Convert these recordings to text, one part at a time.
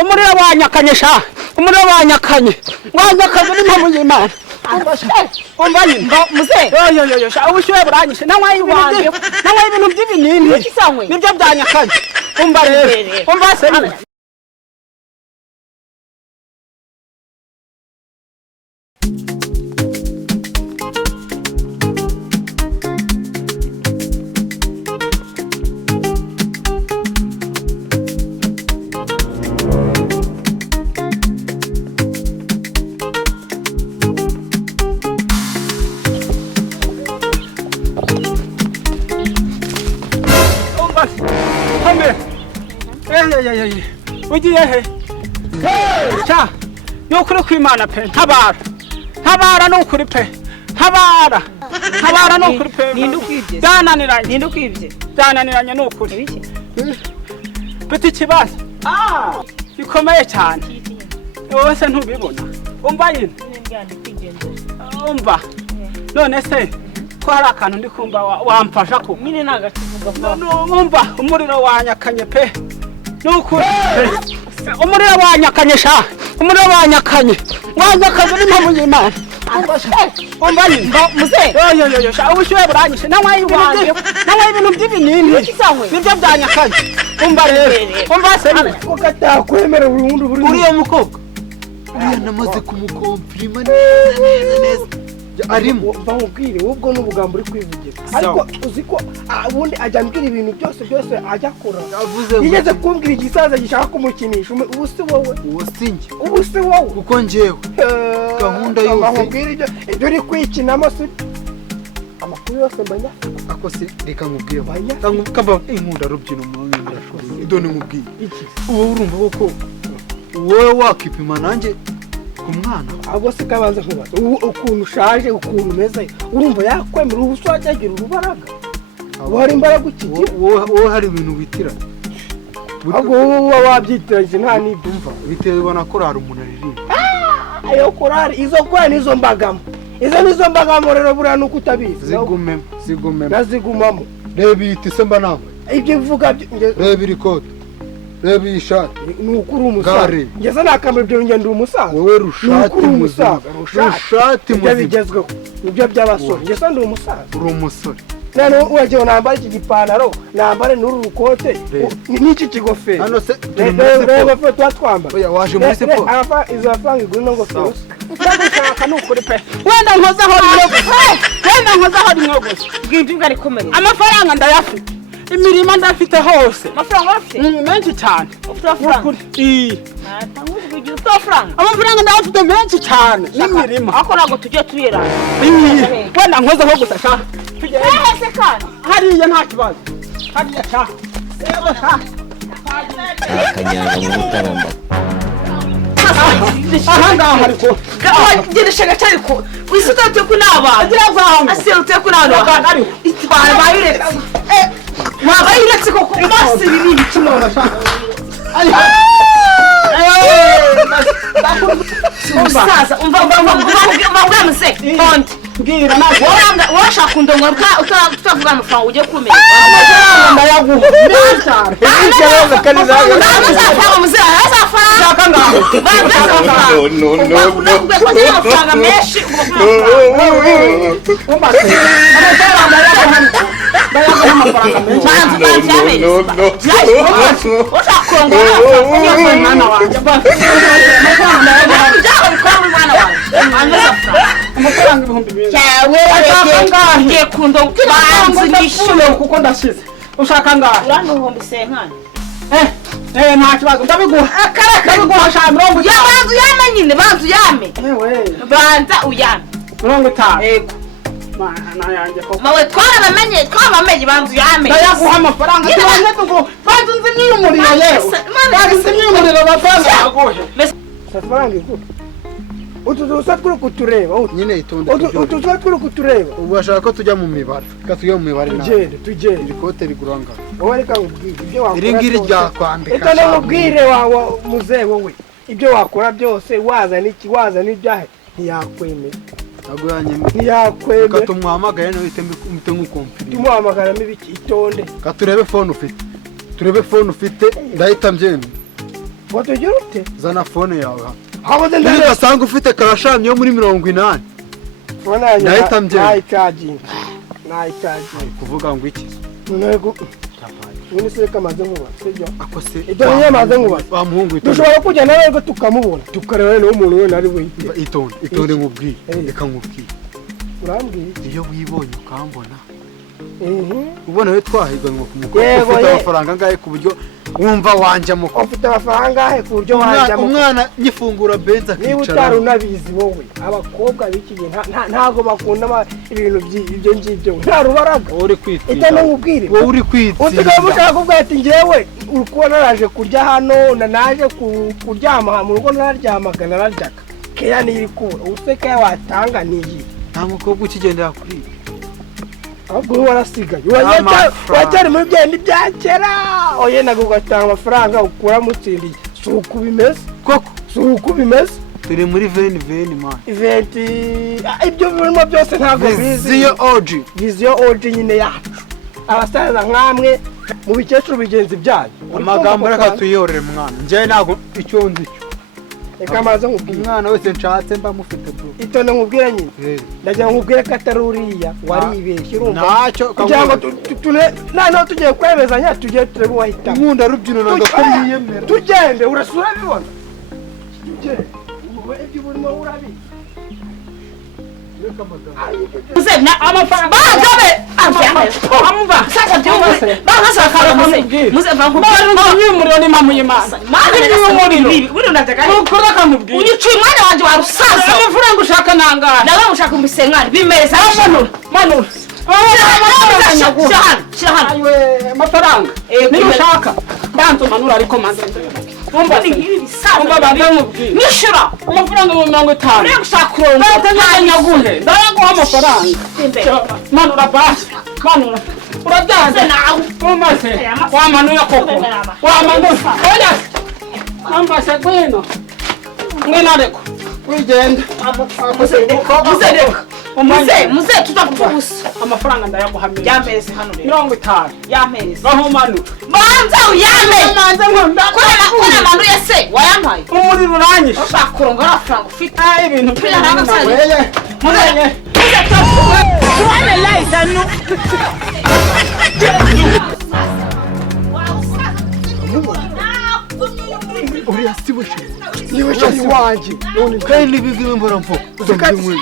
umuriro wanyakanyesha umuriro wanyakanye wanyakaje n'impamvu y'Imana umva yimba muze yo sha ubushuye buranyishe nawe ibintu by'ibinini nibyo byanyakanye umva rero umva se ugiye he cha nukuri kw'Imana pe ntabara nukuri pe ntabara nukuri pe byananiranye nukuri bita ikibazo gikomeye cyane wose ntubibona umva yine umva none se ko hari akantu ndi kumva wamfasha ko nyine nagakivuga umva umuriro wanyakanye pe nukuri umuriro wanyakanyesha umuriro wanyakanye n'impamvu y'Imana umva yimba muze yo sha ubushuye buranyishe nawe ibintu by'ibinini nibyo byanyakanye umva rero umva se ko katakwemera burundu uriya mukobwa uriya namaze kumukomprima neza arimo bamubwire ubwo n'ubugambo uri kwivugira ariko uziko ubundi ajya mbwira ibintu byose ajya akora yigeze kumbwira igisaza gishaka kumukinisha ubu si wowe ubu si wowe kuko njyewe gahunda yose bamubwire ibyo uri kwikinamo si amakuru yose mbanya ako se reka nkubwire kamba inkunda rubyino mwanya idone nkubwire iki uwo urumva ko wowe wakipima nanjye kumwana abo se kabanza kubaza ukuntu ushaje ukuntu umeze urumva yakwemera ubuswaje agira urubaraga wari imbaraga ukigira wowe hari ibintu witira ahubwo wowe wabyitiranyije nta n'ibyo umva bitewe na korari umuntu aririmba ayo korari izo korari nizo mbagamo izo nizo mbagamo rero buriya nuko utabizi zigumemo nazigumamo reba iti se mba nambaye ibyo bivuga reba iri kote reba iyi shati nuko uri umusaza ngeze nakambara ibyo ngende umusaza wowe rushati muzima rushati muzima bigezweho nibyo by'abasore ngeze ndi umusaza uri umusore none wagiye nambara iki gipantaro nambare n'uru rukote n'iki kigofero hano se reba fe twatwambara oya waje muri siporo izo afanga igura no ngofero ndagushaka nukuri pe wenda nkozaho rimwe gusa bw'injinga rikomeye amafaranga ndayafite imirima ndafite hose amafaranga afite menshi cyane ufite amafaranga amafaranga ndafite menshi cyane n'imirima ako ntabwo tujye tuyera wenda nkozaho gusa sha hese kandi hariya nta kibazo hariya sha sebo sha akanyanga mu mutaramba ahangaha ariko gendesha gacari ko wisutatu ko n'abantu asirutse ko n'abantu itwara bayiretse wabayiretse ko kumasi bibiri kimona sha umusaza umva muse konti mbwira ntabwo washaka undongo utavuga amafaranga ujye kumenya amafaranga ndayaguha amafaranga muzira azafara amafaranga menshi kuko ndashize ushaka ngaho uranuhombe senkana nta kibazo ndabiguha ndabiguha sha 50 banza uyame nyine banza uyame banza uyame 50 yego mana yanjye koko mawe twabamenye banza uyame ndayaguha amafaranga tubanye tugo banza nzimye umuriro yewe banza nzimye umuriro babanza aguhe amafaranga igura utuzusa kuri kutureba nyine itonde utuzusa kuri kutureba ubashaka ko tujya mu mibare tujya mu mibare tugende ikote riguranga wowe reka nkubwire ibyo wakora iri ngiri ryakwambika itone nkubwire wa muze wowe ibyo wakora byose waza n'ibyahe ntiyakwemera ntabwo yanyemera ntiyakwemera katumwamagaye nawe ite nk'ukomfiri tumuhamagaramo ibiki itonde katurebe phone ufite ndahita mbyemera Watugira ute? Zana phone yawe hano. Habuze Niba ndare. ugasanga ufite karashami yo muri 80. Phone yanjye. Ndahita mbyemera. Nayicharging. Kuvuga ngo iki? Ntego. Wini se kamaze nkuba, sibyo? Akose. Idonye maze nkuba. Wa muhungu itonde. Dushobora kujya nawe ngo tukamubona. Tukareba no umuntu we nari we. Itonde nkubwire. Reka nkubwire. Urambwiye? Iyo wibonye ukambona. Ubona we twahiganwa ku mukobwa ufite amafaranga ngahe ku buryo wumva wanje mu ufite amafaranga he ku buryo wanje mu umwana nyifungura benza kicara. Niba utari unabizi wowe abakobwa biki ntago bakunda ibintu by'ibyo ngibyo. Nta rubaraga. Uri kwitira. Itano nkubwire. Wowe uri kwitira. Utigaba kuvuga ati ngewe uko naraje kurya hano naje kuryama mu rugo nararyamaga nararyaga. Keya niri kubura. Useka watanga niyi. Nta mukobwa ukigendera kuri ahubwo warasigaye wacyari muri byendi bya kera oye nago gatanga amafaranga ukura mutsindiye suku bimeze koko suku bimeze turi muri veni man event ibyo birimo byose ntago bizi viziyo OG nyine yacu abasaza nkamwe mu bikecuru bigenzi byanyu amagambo reka tuyorere mwana nje nago icyo nzi Eka maze nkubwira umwana wese nshatse mba mufite bro itone nkubwira nyine ndagira nkubwire ko atari uriya waribeshye urumva ntacyo kugira ngo noneho tugiye kwemezanya tugiye turebe uwahita nkunda rubyino nanga ko yiyemera tugende urasura bibona tugende ibyo burimo urabi Muzena amafaranga bagabe amva sasa byose bahasakara muze vangu umuriro ni mamu y'Imana mane umuriro buri ndajyaga ukora kamubwira unyicuye umwana wanje wa rusaza amafaranga ushaka nangana nawe mushaka umusenkari bimeza manura shahana amafaranga niyo ushaka bantu manura ariko manze umva bandamubwira nishura amafaranga 50 uri gushaka kurongo nyaguhe ndayaguha amafaranga manura basi manura urabyanze nawe umaze wamanuye koko wamanuye oya ambase gwino mwina reko wigenda muze tutakubusa amafaranga ndayaguhamira yameze hano rero 50 yameze baho manu banza uyame manze nkunda kora manu yese wayampaye umuriro uranyisha ushaka kurongora amafaranga ufite ibintu by'aranga muze tuwane light anu uriya sibushe niwe shari wanje kandi bigwe mbora mpo uzamwe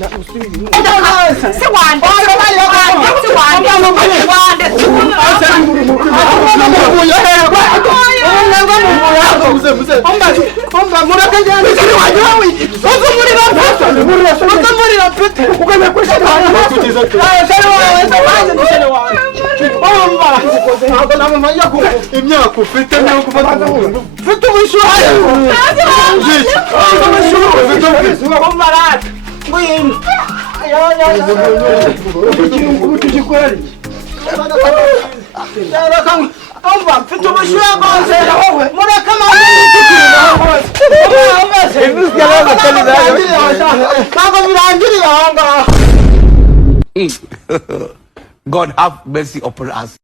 na usubiri se wande imyaka ufite niyo gufata mfite ubushuhe God have mercy upon us.